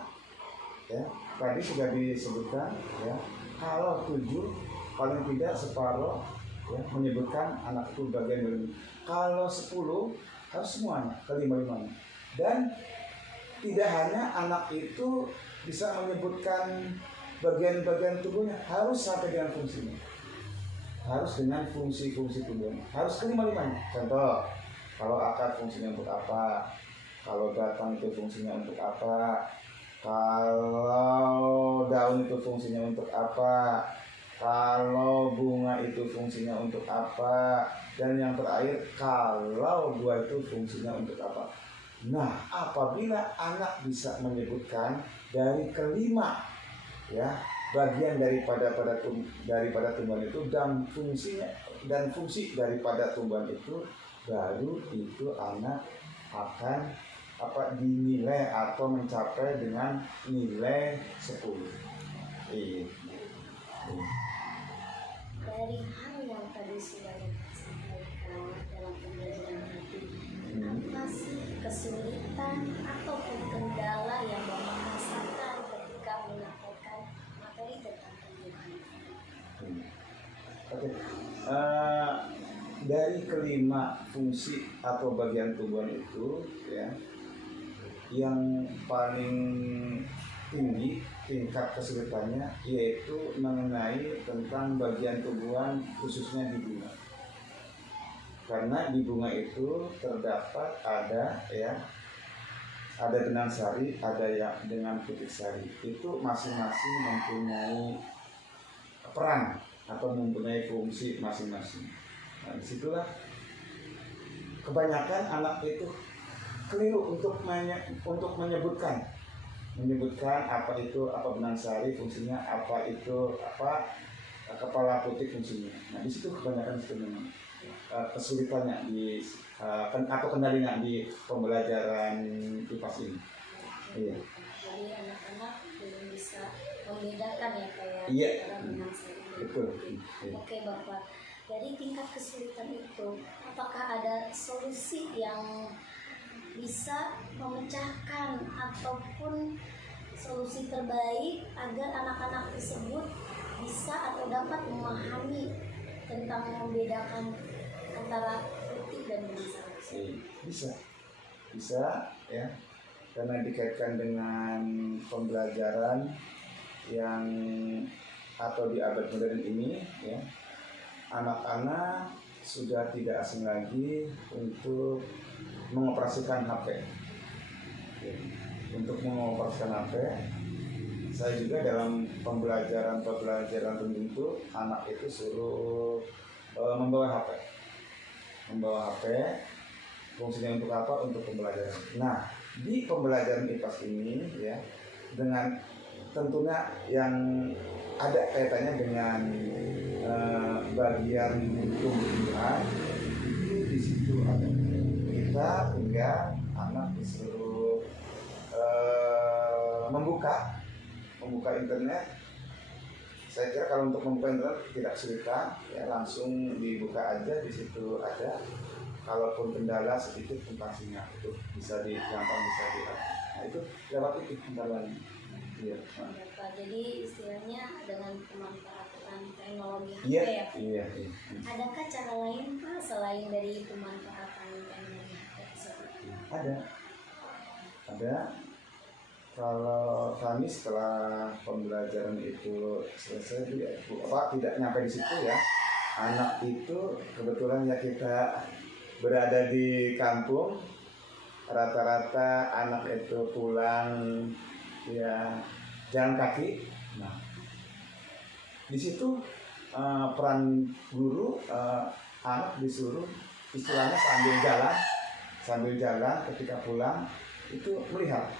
Ya, tadi sudah disebutkan ya. Kalau 7 paling tidak separuh ya, menyebutkan anak itu bagian dari. Kalau 10 harus semuanya, kelima-limanya. Dan tidak hanya anak itu bisa menyebutkan bagian-bagian tubuhnya, harus sampai dengan fungsinya. Harus dengan fungsi-fungsi tubuhnya. Harus kelima-limanya. Contoh, kalau akar fungsinya untuk apa? Kalau batang itu fungsinya untuk apa? Kalau daun itu fungsinya untuk apa? Kalau bunga itu fungsinya untuk apa? Dan yang terakhir, kalau buah itu fungsinya untuk apa? Nah, apabila anak bisa menyebutkan dari kelima ya bagian daripada tumbuhan itu dan fungsi daripada tumbuhan itu, baru itu anak akan dinilai atau mencapai dengan nilai 10. Iya. Dari hal yang tadi sudah disampaikan dalam pembelajaran tadi, apa sih kesulitan ataupun kendala yang Bapak rasakan ketika menyampaikan materi tentang tumbuhan? Oke. Dari kelima fungsi atau bagian tumbuhan itu ya, yang paling tinggi tingkat kesulitannya yaitu mengenai tentang bagian tumbuhan khususnya di bunga. Karena di bunga itu terdapat ada benang sari, ada yang dengan putik sari. Itu masing-masing mempunyai peran atau mempunyai fungsi masing-masing. Nah, disitulah kebanyakan anak itu keliru untuk menyebutkan apa benang sari fungsinya, apa kepala putik fungsinya. Nah, di situ kebanyakan memang kesulitannya atau kendalinya di pembelajaran IPAS ini. Iya. Jadi anak-anak belum bisa membedakan ya kayak Iya. benang sari. Betul. Iya. Oke Bapak, dari tingkat kesulitan itu, apakah ada solusi yang bisa memecahkan ataupun solusi terbaik agar anak-anak tersebut bisa atau dapat memahami tentang membedakan antara putih dan benang sari? Bisa ya, karena dikaitkan dengan pembelajaran yang atau di abad modern ini ya, anak-anak sudah tidak asing lagi untuk mengoperasikan HP. Untuk mengoperasikan HP, saya juga dalam pembelajaran tertentu anak itu suruh membawa HP. Fungsinya untuk apa? Untuk pembelajaran. Nah, di pembelajaran IPAS ini ya, dengan tentunya yang ada kaitannya dengan bagian tumbuhan itu di situ ada. Kita tinggal anak disuruh membuka internet. Saya kira kalau untuk membuka internet tidak kesulitan ya, langsung dibuka aja, di situ ada. Kalaupun kendala sedikit tentang sinyal itu bisa gampang bisa dilihat. Nah, itu lewat itu kendalanya. Iya. Jadi istilahnya dengan pemanfaatan teknologi HP Iya, ya Pak? iya. Adakah cara lain Pak selain dari pemanfaatan teknologi HP tersebut? Ada. Kalau kami setelah pembelajaran itu selesai tidak nyampe di situ ya. Anak itu kebetulan ya kita berada di kampung, rata-rata anak itu pulang ya jalan kaki. Nah, di situ peran guru, anak disuruh istilahnya sambil jalan ketika pulang itu melihat.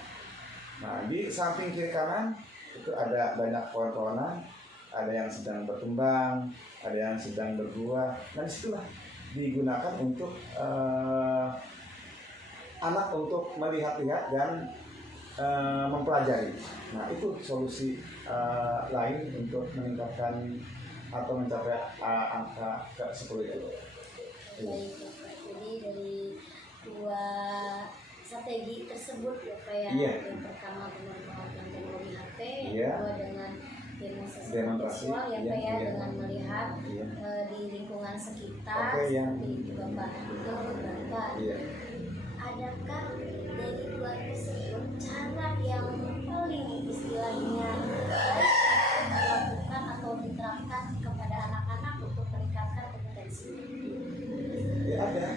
Nah, di samping kiri kanan itu ada banyak pohon-pohonan, ada yang sedang berkembang, ada yang sedang berbuah. Nah, disitulah digunakan untuk anak untuk melihat-lihat dan mempelajari. Nah, itu solusi lain untuk meningkatkan atau mencapai angka ke 10 itu. Baik, Bapak. Jadi dari dua strategi tersebut ya Pak ya. Iya. Yang pertama pemanfaatan teknologi HP, yang Iya. kedua dengan demonstrasi Demonstrasi, visual ya iya, Pak ya, iya. dengan melihat Iya. di lingkungan sekitar Oke, yang seperti itu Bapak. Itu Bapak. iya. Adakah dari dua tersebut cara yang paling istilahnya baik dilakukan atau diterapkan kepada anak-anak untuk meningkatkan kompetensi? Ya ada.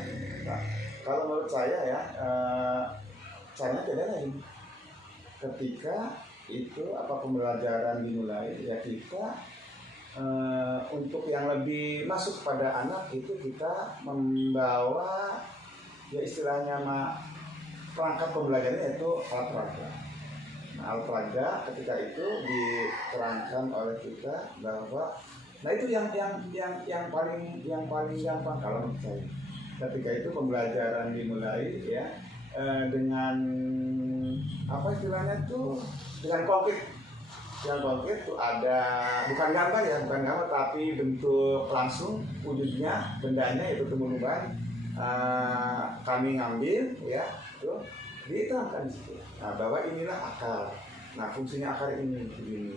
Nah, kalau menurut saya ya, caranya beda lain. Ketika itu pembelajaran dimulai, ya kita untuk yang lebih masuk pada anak itu kita membawa ya istilahnya perangkat pembelajarannya yaitu alat peraga. Nah, alat peraga ketika itu diterangkan oleh kita bahwa nah itu yang paling gampang kalau menurut saya. Ketika itu pembelajaran dimulai ya dengan istilahnya tuh dengan konkret. Yang konkret tuh ada bukan gambar tapi bentuk langsung wujudnya bendanya yaitu tumbuhan kami ngambil ya tuh diterangkan di situ. Nah, bahwa inilah akar. Nah, fungsinya akar ini begini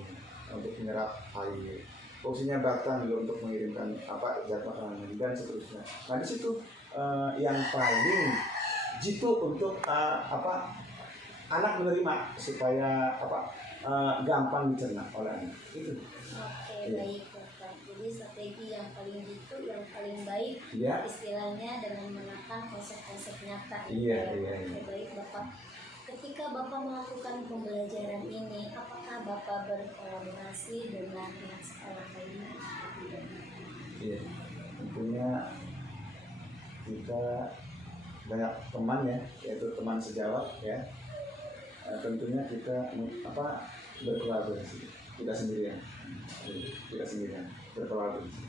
untuk menyerap air. Fungsinya batang juga untuk mengirimkan zat makanan dan seterusnya. Nah, di situ yang paling jitu untuk anak menerima supaya gampang dicerna oleh anak. Itu. Oke, Iya. baik Bapak. Jadi strategi yang paling jitu, yang paling baik Iya. istilahnya dengan menekan konsep-konsep nyata. Iya. Oke, baik Bapak. Ketika Bapak melakukan pembelajaran ini, apakah Bapak berkolaborasi dengan pihak sekolah lainnya? Iya. Tentunya kita banyak teman ya, yaitu teman sejawat ya. Tentunya kita berkolaborasi, tidak sendirian, berkolaborasi.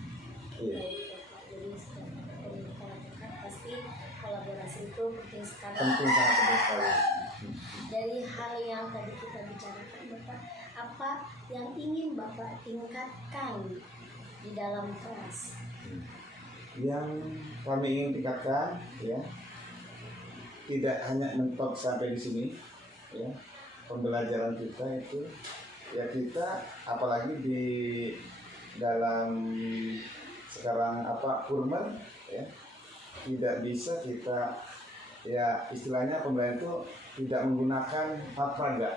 Iya. Baik Bapak. Jadi setiap apa yang kita lakukan pasti kolaborasi itu penting sekali. Penting, sangat penting sekali. Dari hal yang tadi kita bicarakan Bapak, apa yang ingin Bapak tingkatkan di dalam kelas? Yang kami ingin tingkatkan ya, tidak hanya mentok sampai di sini ya. Pembelajaran kita itu ya, kita apalagi di dalam sekarang kurmen ya, tidak bisa kita ya istilahnya pembelajaran itu tidak menggunakan alat peraga.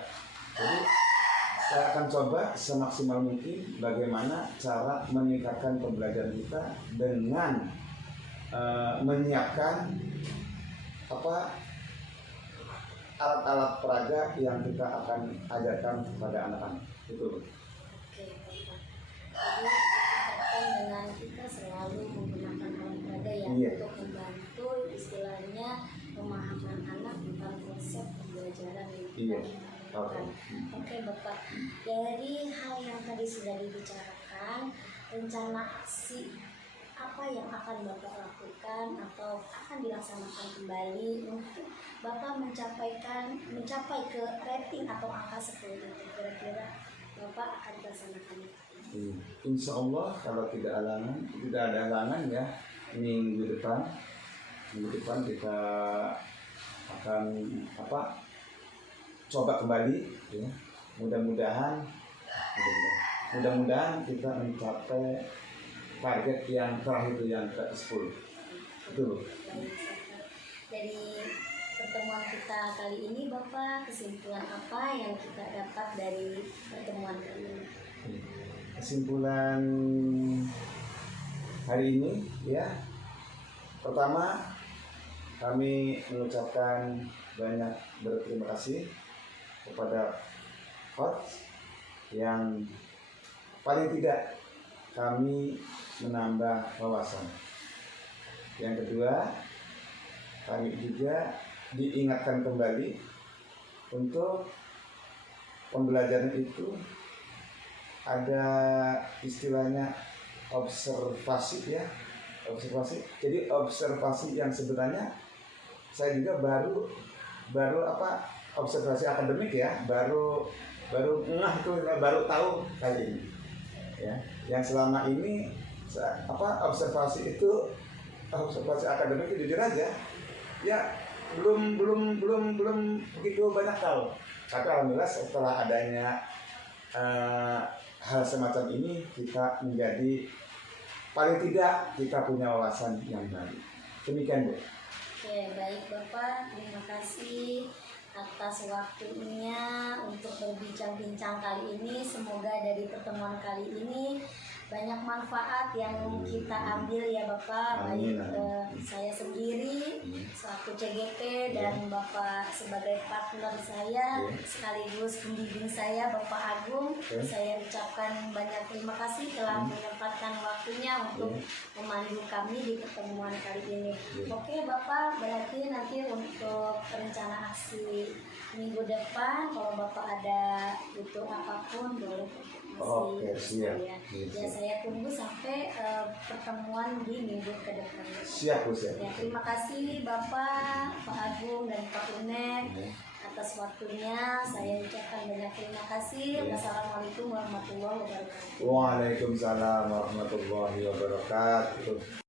Jadi saya akan coba semaksimal mungkin bagaimana cara meningkatkan pembelajaran kita dengan menyiapkan alat-alat peraga yang kita akan ajarkan kepada anak-anak. Itu. Oke Bapak. Jadi dikatakan dengan kita selalu menggunakan alat peraga ya, Iya. untuk membantu istilahnya pemahaman anak tentang konsep pembelajaran yang kita Iya. lakukan. Oke Bapak. Dari hal yang tadi sudah dibicarakan, rencana aksi apa yang akan Bapak lakukan atau akan dilaksanakan kembali untuk Bapak mencapai ke rating atau angka 10 itu, kira-kira Bapak akan laksanakan itu? Insya Allah kalau tidak ada halangan ya, minggu depan kita akan coba kembali ya. Mudah-mudahan kita mencapai target yang terakhir itu yang ke-10. Itu. Baik, Bapak. Dari pertemuan kita kali ini Bapak, kesimpulan apa yang kita dapat dari pertemuan kali ini? Kesimpulan hari ini ya, pertama kami mengucapkan banyak berterima kasih kepada coach yang paling tidak kami menambah wawasan. Yang kedua, kami juga diingatkan kembali untuk pembelajaran itu ada istilahnya observasi ya, observasi. Jadi observasi yang sebenarnya saya juga baru observasi akademik ya, baru baru tahu kali ini. Ya, yang selama ini observasi akademik itu jujur aja, ya belum begitu banyak tahu. Tapi alhamdulillah setelah adanya hal semacam ini, kita menjadi paling tidak kita punya wawasan yang baru. Demikian Bu. Oke, baik Bapak, terima kasih atas waktunya untuk berbincang-bincang kali ini. Semoga dari pertemuan kali ini banyak manfaat yang kita ambil ya Bapak. Amin. Baik saya sendiri selaku CGP dan Bapak sebagai partner saya sekaligus pembimbing saya Bapak Agung. Saya ucapkan banyak terima kasih telah menyempatkan waktunya untuk memandu kami di pertemuan kali ini. Oke Bapak, berarti nanti untuk rencana aksi minggu depan kalau Bapak ada butuh apapun boleh Oke, siap. Ya saya tunggu sampai pertemuan di minggu ke depan. Siap Bu, siap. Ya, terima kasih Bapak, Pak Agung dan Pak Uner atas waktunya. Saya ucapkan banyak terima kasih. Wassalamualaikum warahmatullahi wabarakatuh. Waalaikumsalam warahmatullahi wabarakatuh.